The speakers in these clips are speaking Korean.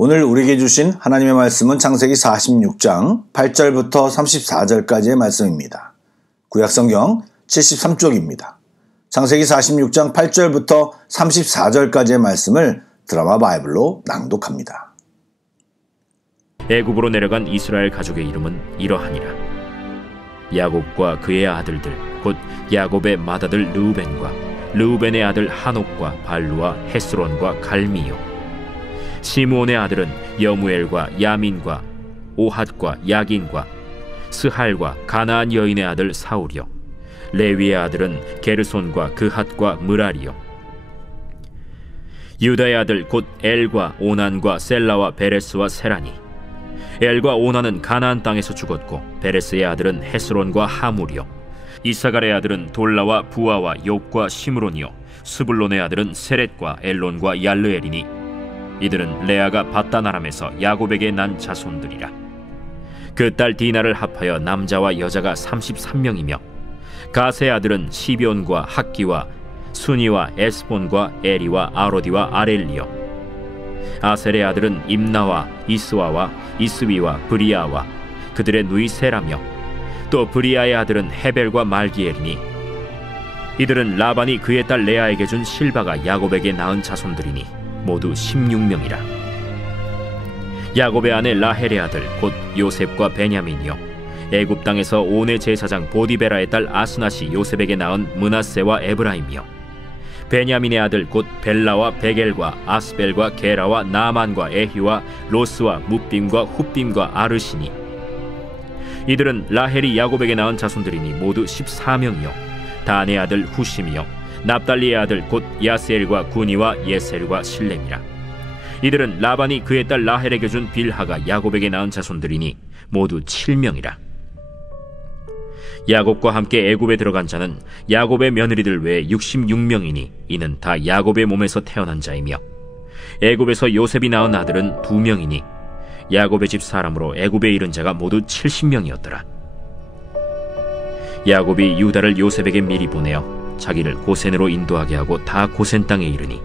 오늘 우리에게 주신 하나님의 말씀은 창세기 46장 8절부터 34절까지의 말씀입니다. 구약성경 73쪽입니다. 창세기 46장 8절부터 34절까지의 말씀을 드라마 바이블로 낭독합니다. 애굽으로 내려간 이스라엘 가족의 이름은 이러하니라. 야곱과 그의 아들들 곧 야곱의 맏아들 르우벤과 르우벤의 아들 하녹과 발루와 헤스론과 갈미요. 시므온의 아들은 여무엘과 야민과 오핫과 야긴과 스할과 가나안 여인의 아들 사울이요. 레위의 아들은 게르손과 그핫과 므라리요. 유다의 아들 곧 엘과 오난과 셀라와 베레스와 세라니. 엘과 오난은 가나안 땅에서 죽었고 베레스의 아들은 헤스론과 하물이요. 이사갈의 아들은 돌라와 부아와 욥과 시므론이요. 스불론의 아들은 세렛과 엘론과 얄르엘이니 이들은 레아가 밧단 아람에서 야곱에게 난 자손들이라. 그 딸 디나를 합하여 남자와 여자가 33명이며 가세의 아들은 시비온과 학기와 순이와 에스본과 에리와 아로디와 아렐리요. 아셀의 아들은 임나와 이스와와 이스위와 브리아와 그들의 누이 세라며 또 브리아의 아들은 헤벨과 말기엘이니 이들은 라반이 그의 딸 레아에게 준 실바가 야곱에게 낳은 자손들이니 모두 16명이라. 야곱의 아내 라헬의 아들 곧 요셉과 베냐민이요. 애굽 땅에서 온의 제사장 보디베라의 딸 아스낫이 요셉에게 낳은 므낫세와 에브라임이요. 베냐민의 아들 곧 벨라와 베겔과 아스벨과 게라와 나만과 에히와 로스와 뭇빔과 훗빔과 아르시니 이들은 라헬이 야곱에게 낳은 자손들이니 모두 14명이요. 단의 아들 후심이요. 납달리의 아들 곧 야스엘과 구니와 예셀과 실렘이라. 이들은 라반이 그의 딸 라헬에게 준 빌하가 야곱에게 낳은 자손들이니 모두 7명이라. 야곱과 함께 애굽에 들어간 자는 야곱의 며느리들 외에 66명이니 이는 다 야곱의 몸에서 태어난 자이며 애굽에서 요셉이 낳은 아들은 2명이니 야곱의 집 사람으로 애굽에 이른 자가 모두 70명이었더라. 야곱이 유다를 요셉에게 미리 보내어 자기를 고센으로 인도하게 하고 다 고센 땅에 이르니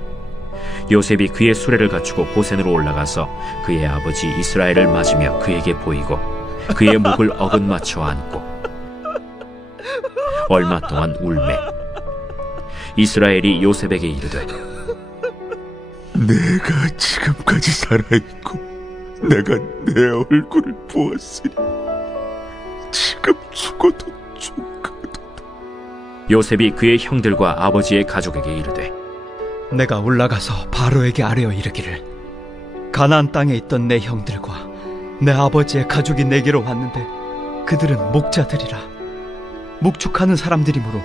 요셉이 그의 수레를 갖추고 고센으로 올라가서 그의 아버지 이스라엘을 맞으며 그에게 보이고 그의 목을 어긋맞춰 안고 얼마 동안 울매 이스라엘이 요셉에게 이르되 내가 지금까지 살아있고 내가 내 얼굴을 보았으니 지금 죽어도 죽어도. 요셉이 그의 형들과 아버지의 가족에게 이르되 내가 올라가서 바로에게 아뢰어 이르기를 가나안 땅에 있던 내 형들과 내 아버지의 가족이 내게로 왔는데 그들은 목자들이라 목축하는 사람들이므로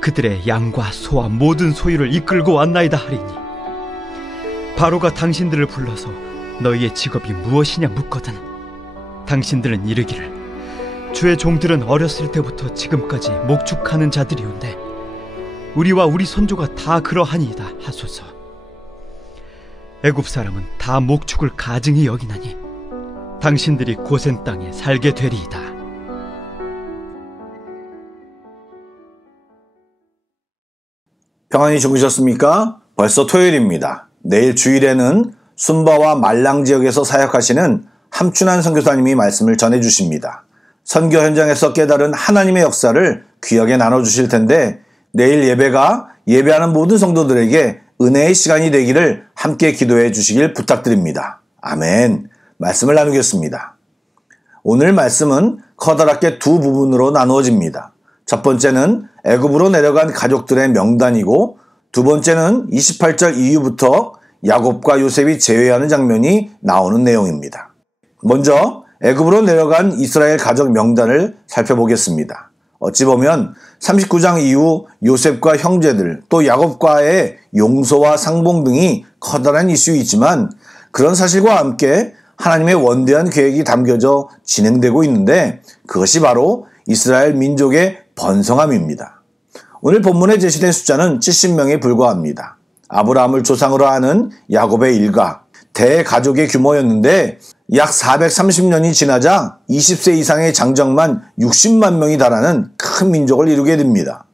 그들의 양과 소와 모든 소유를 이끌고 왔나이다 하리니 바로가 당신들을 불러서 너희의 직업이 무엇이냐 묻거든 당신들은 이르기를 주의 종들은 어렸을 때부터 지금까지 목축하는 자들이온데 우리와 우리 선조가 다 그러하니이다 하소서. 애굽 사람은 다 목축을 가증히 여기나니 당신들이 고센 땅에 살게 되리이다. 평안히 주무셨습니까? 벌써 토요일입니다. 내일 주일에는 순바와 말랑 지역에서 사역하시는 함춘환 선교사님이 말씀을 전해주십니다. 선교 현장에서 깨달은 하나님의 역사를 귀하게 나눠주실 텐데 내일 예배가 예배하는 모든 성도들에게 은혜의 시간이 되기를 함께 기도해 주시길 부탁드립니다. 아멘. 말씀을 나누겠습니다. 오늘 말씀은 커다랗게 두 부분으로 나누어집니다. 첫 번째는 애굽으로 내려간 가족들의 명단이고 두 번째는 28절 이후부터 야곱과 요셉이 재회하는 장면이 나오는 내용입니다. 먼저 애굽으로 내려간 이스라엘 가족 명단을 살펴보겠습니다. 어찌 보면 39장 이후 요셉과 형제들 또 야곱과의 용서와 상봉 등이 커다란 이슈이지만 그런 사실과 함께 하나님의 원대한 계획이 담겨져 진행되고 있는데 그것이 바로 이스라엘 민족의 번성함입니다. 오늘 본문에 제시된 숫자는 70명에 불과합니다. 아브라함을 조상으로 하는 야곱의 일가, 대가족의 규모였는데 약 430년이 지나자 20세 이상의 장정만 60만 명이 달하는 큰 민족을 이루게 됩니다.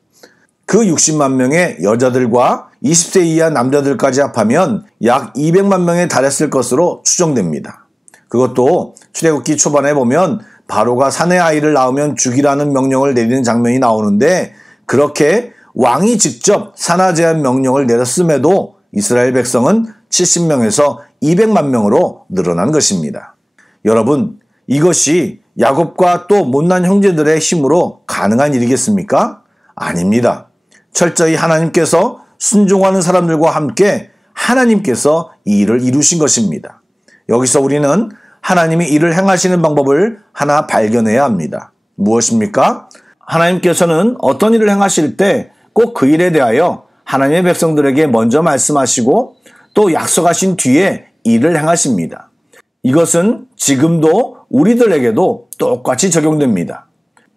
그 60만 명의 여자들과 20세 이하 남자들까지 합하면 약 200만 명에 달했을 것으로 추정됩니다. 그것도 출애굽기 초반에 보면 바로가 사내 아이를 낳으면 죽이라는 명령을 내리는 장면이 나오는데, 그렇게 왕이 직접 산하 제한 명령을 내렸음에도 이스라엘 백성은 70명에서 200만 명으로 늘어난 것입니다. 여러분, 이것이 야곱과 또 못난 형제들의 힘으로 가능한 일이겠습니까? 아닙니다. 철저히 하나님께서 순종하는 사람들과 함께 하나님께서 이 일을 이루신 것입니다. 여기서 우리는 하나님이 이를 행하시는 방법을 하나 발견해야 합니다. 무엇입니까? 하나님께서는 어떤 일을 행하실 때 꼭 그 일에 대하여 하나님의 백성들에게 먼저 말씀하시고 또 약속하신 뒤에 일을 행하십니다. 이것은 지금도 우리들에게도 똑같이 적용됩니다.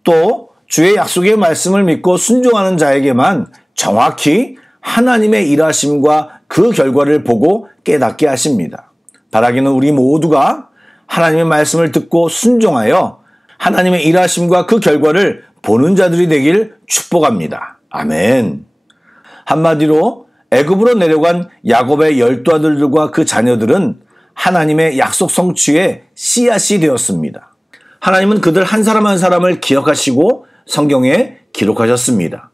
또 주의 약속의 말씀을 믿고 순종하는 자에게만 정확히 하나님의 일하심과 그 결과를 보고 깨닫게 하십니다. 바라기는 우리 모두가 하나님의 말씀을 듣고 순종하여 하나님의 일하심과 그 결과를 보는 자들이 되길 축복합니다. 아멘. 한마디로 애굽으로 내려간 야곱의 12 아들들과 그 자녀들은 하나님의 약속 성취의 씨앗이 되었습니다. 하나님은 그들 한 사람 한 사람을 기억하시고 성경에 기록하셨습니다.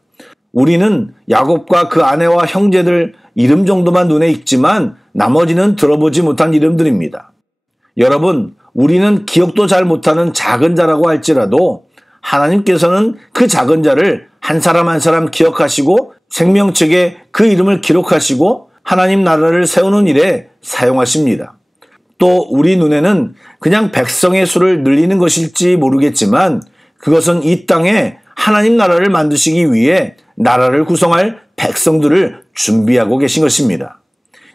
우리는 야곱과 그 아내와 형제들 이름 정도만 눈에 익지만 나머지는 들어보지 못한 이름들입니다. 여러분, 우리는 기억도 잘 못하는 작은 자라고 할지라도 하나님께서는 그 작은 자를 한 사람 한 사람 기억하시고 생명책에 그 이름을 기록하시고 하나님 나라를 세우는 일에 사용하십니다. 또 우리 눈에는 그냥 백성의 수를 늘리는 것일지 모르겠지만 그것은 이 땅에 하나님 나라를 만드시기 위해 나라를 구성할 백성들을 준비하고 계신 것입니다.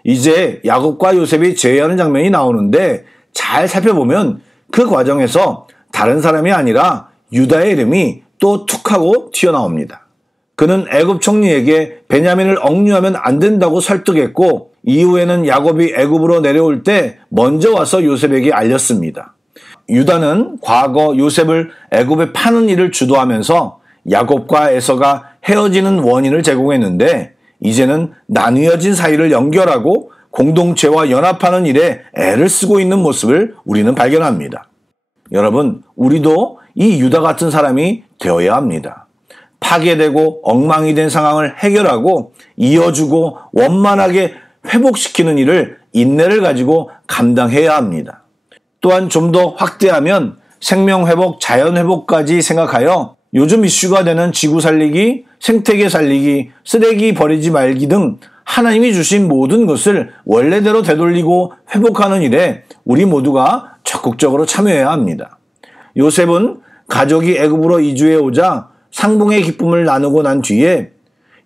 이제 야곱과 요셉이 제외하는 장면이 나오는데 잘 살펴보면 그 과정에서 다른 사람이 아니라 유다의 이름이 또 툭 하고 튀어나옵니다. 그는 애굽 총리에게 베냐민을 억류하면 안 된다고 설득했고 이후에는 야곱이 애굽으로 내려올 때 먼저 와서 요셉에게 알렸습니다. 유다는 과거 요셉을 애굽에 파는 일을 주도하면서 야곱과 에서가 헤어지는 원인을 제공했는데 이제는 나뉘어진 사이를 연결하고 공동체와 연합하는 일에 애를 쓰고 있는 모습을 우리는 발견합니다. 여러분, 우리도 이 유다 같은 사람이 되어야 합니다. 파괴되고 엉망이 된 상황을 해결하고 이어주고 원만하게 회복시키는 일을 인내를 가지고 감당해야 합니다. 또한 좀 더 확대하면 생명회복, 자연회복까지 생각하여 요즘 이슈가 되는 지구 살리기, 생태계 살리기, 쓰레기 버리지 말기 등 하나님이 주신 모든 것을 원래대로 되돌리고 회복하는 일에 우리 모두가 적극적으로 참여해야 합니다. 요셉은 가족이 애굽으로 이주해 오자 상봉의 기쁨을 나누고 난 뒤에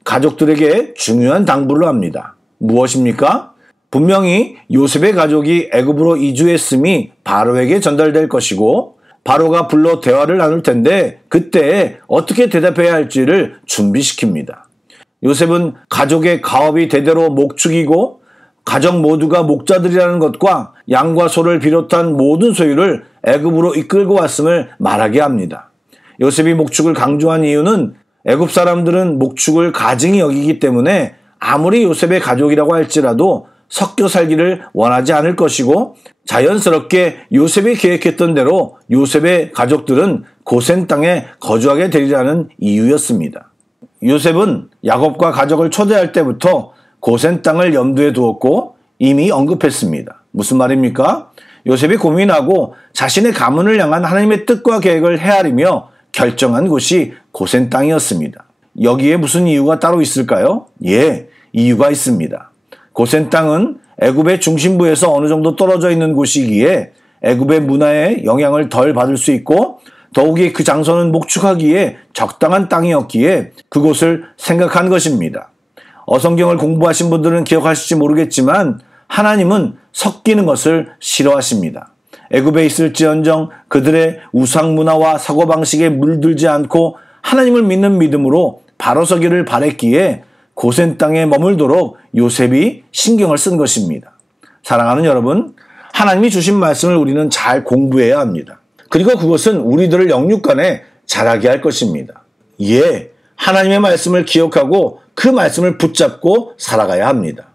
가족들에게 중요한 당부를 합니다. 무엇입니까? 분명히 요셉의 가족이 애굽으로 이주했음이 바로에게 전달될 것이고 바로가 불러 대화를 나눌 텐데 그때 어떻게 대답해야 할지를 준비시킵니다. 요셉은 가족의 가업이 대대로 목축이고 가족 모두가 목자들이라는 것과 양과 소를 비롯한 모든 소유를 애굽으로 이끌고 왔음을 말하게 합니다. 요셉이 목축을 강조한 이유는 애굽 사람들은 목축을 가증히 여기기 때문에 아무리 요셉의 가족이라고 할지라도 섞여 살기를 원하지 않을 것이고 자연스럽게 요셉이 계획했던 대로 요셉의 가족들은 고센 땅에 거주하게 되리라는 이유였습니다. 요셉은 야곱과 가족을 초대할 때부터 고센 땅을 염두에 두었고 이미 언급했습니다. 무슨 말입니까? 요셉이 고민하고 자신의 가문을 향한 하나님의 뜻과 계획을 헤아리며 결정한 곳이 고센 땅이었습니다. 여기에 무슨 이유가 따로 있을까요? 예, 이유가 있습니다. 고센 땅은 애굽의 중심부에서 어느 정도 떨어져 있는 곳이기에 애굽의 문화에 영향을 덜 받을 수 있고 더욱이 그 장소는 목축하기에 적당한 땅이었기에 그곳을 생각한 것입니다. 어성경을 공부하신 분들은 기억하실지 모르겠지만 하나님은 섞이는 것을 싫어하십니다. 애굽에 있을지언정 그들의 우상 문화와 사고방식에 물들지 않고 하나님을 믿는 믿음으로 바로 서기를 바랬기에 고센 땅에 머물도록 요셉이 신경을 쓴 것입니다. 사랑하는 여러분, 하나님이 주신 말씀을 우리는 잘 공부해야 합니다. 그리고 그것은 우리들을 영육간에 자라게 할 것입니다. 예, 하나님의 말씀을 기억하고 그 말씀을 붙잡고 살아가야 합니다.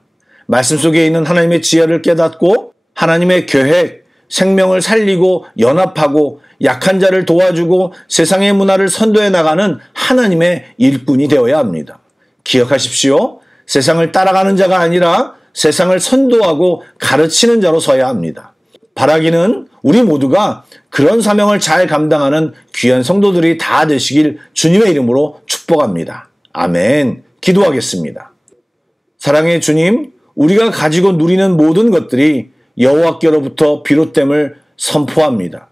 말씀 속에 있는 하나님의 지혜를 깨닫고 하나님의 계획, 생명을 살리고 연합하고 약한 자를 도와주고 세상의 문화를 선도해 나가는 하나님의 일꾼이 되어야 합니다. 기억하십시오. 세상을 따라가는 자가 아니라 세상을 선도하고 가르치는 자로 서야 합니다. 바라기는 우리 모두가 그런 사명을 잘 감당하는 귀한 성도들이 다 되시길 주님의 이름으로 축복합니다. 아멘. 기도하겠습니다. 사랑의 주님, 우리가 가지고 누리는 모든 것들이 여호와께로부터 비롯됨을 선포합니다.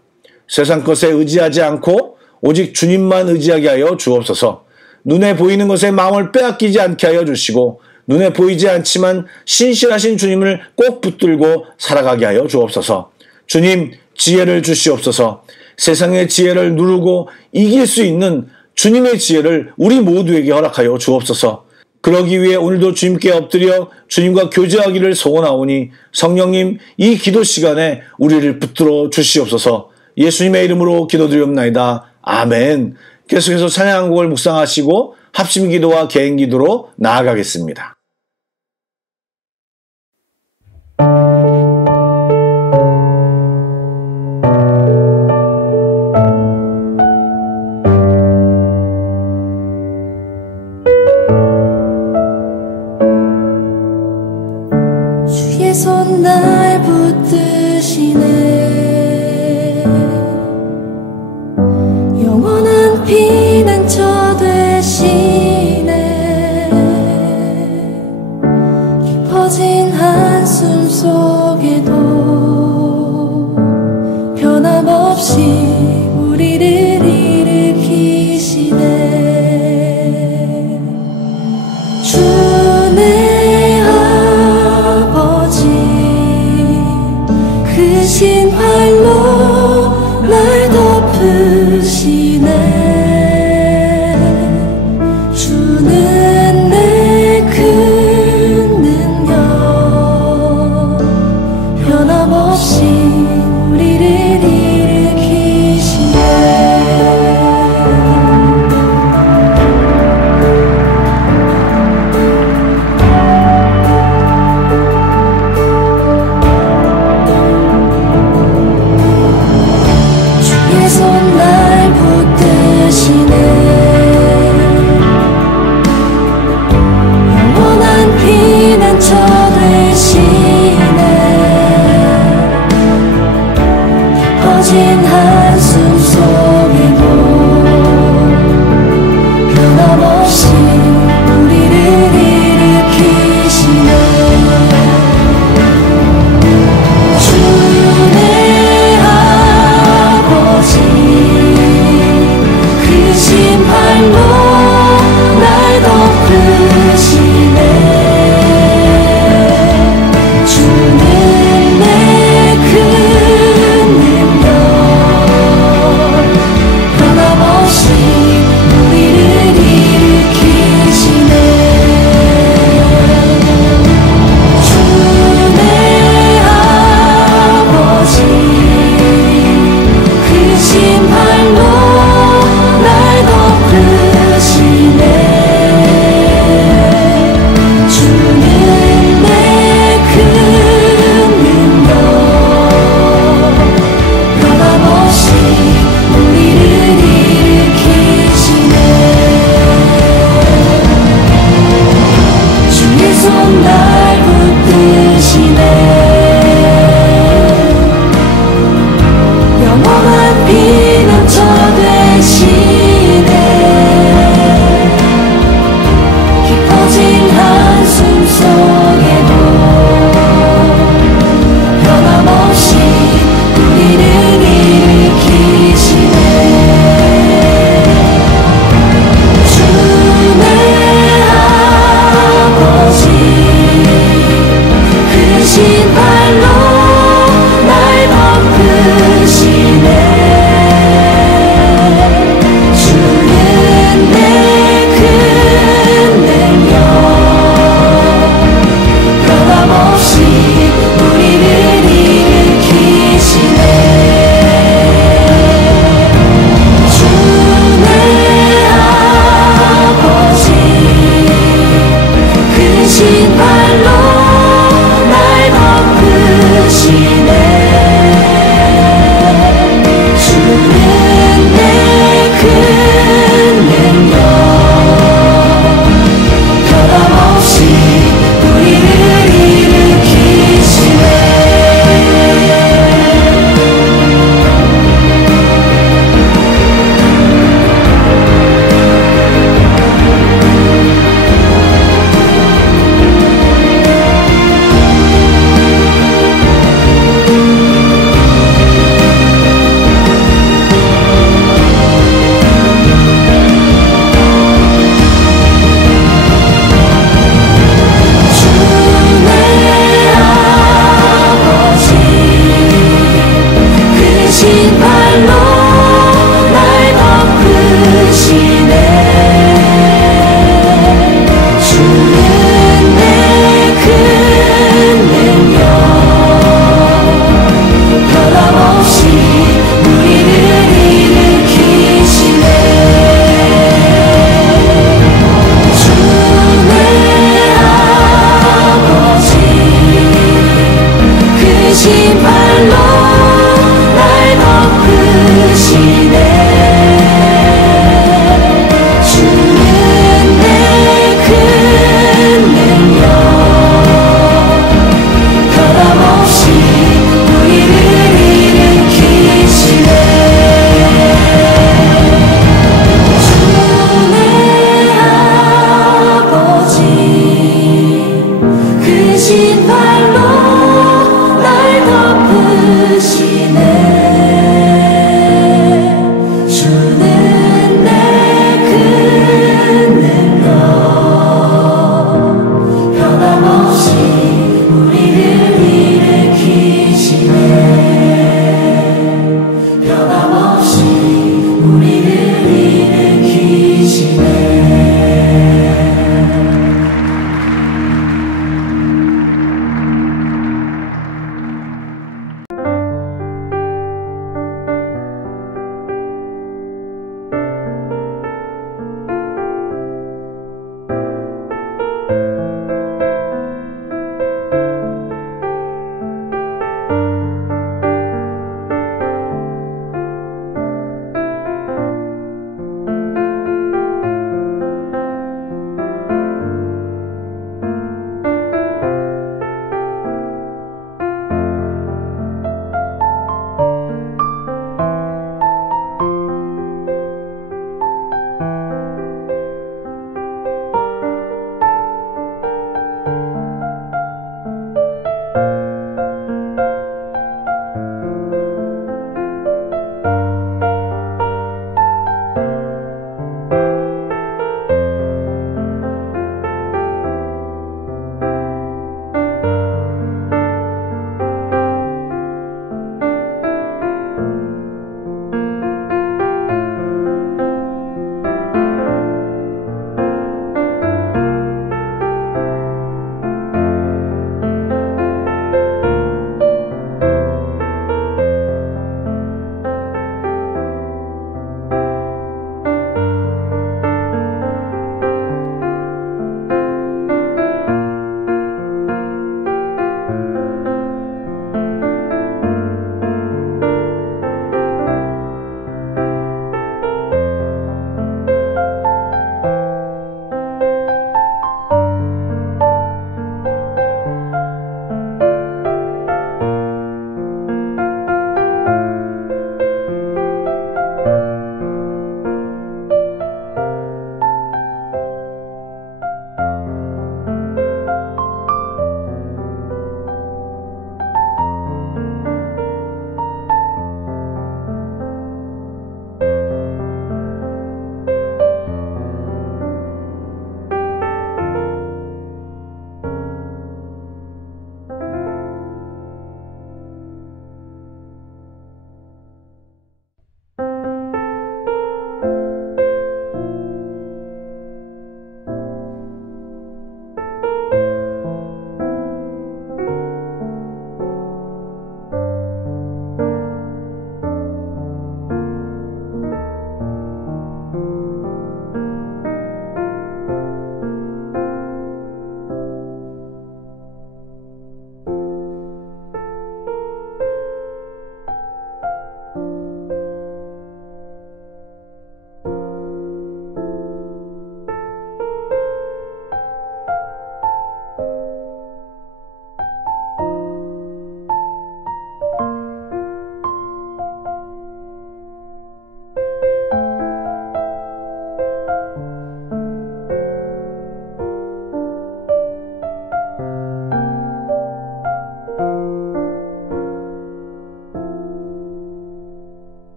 세상 것에 의지하지 않고 오직 주님만 의지하게 하여 주옵소서. 눈에 보이는 것에 마음을 빼앗기지 않게 하여 주시고 눈에 보이지 않지만 신실하신 주님을 꼭 붙들고 살아가게 하여 주옵소서. 주님, 지혜를 주시옵소서. 세상의 지혜를 누르고 이길 수 있는 주님의 지혜를 우리 모두에게 허락하여 주옵소서. 그러기 위해 오늘도 주님께 엎드려 주님과 교제하기를 소원하오니 성령님, 이 기도 시간에 우리를 붙들어 주시옵소서. 예수님의 이름으로 기도드리옵나이다. 아멘. 계속해서 찬양곡을 묵상하시고 합심기도와 개인기도로 나아가겠습니다. 주의 손 날 붙드시네. 영원한 피난처 되시네. 깊어진 한숨 속에도 변함없이 우리를 일으키시네. 주네 아버지, 크신 팔로 날 덮으시네. 주는 내 큰 능력, 변함없이 우리를 일으키시네. 주의 손 날 붙드시네. 영원한 피난처 되시네. 깊어진 한숨 속에도 변함없이 우리를 일으키시네. 주네 아버지, 크신 팔로 날 덮으시네. 주는 내 큰 능력,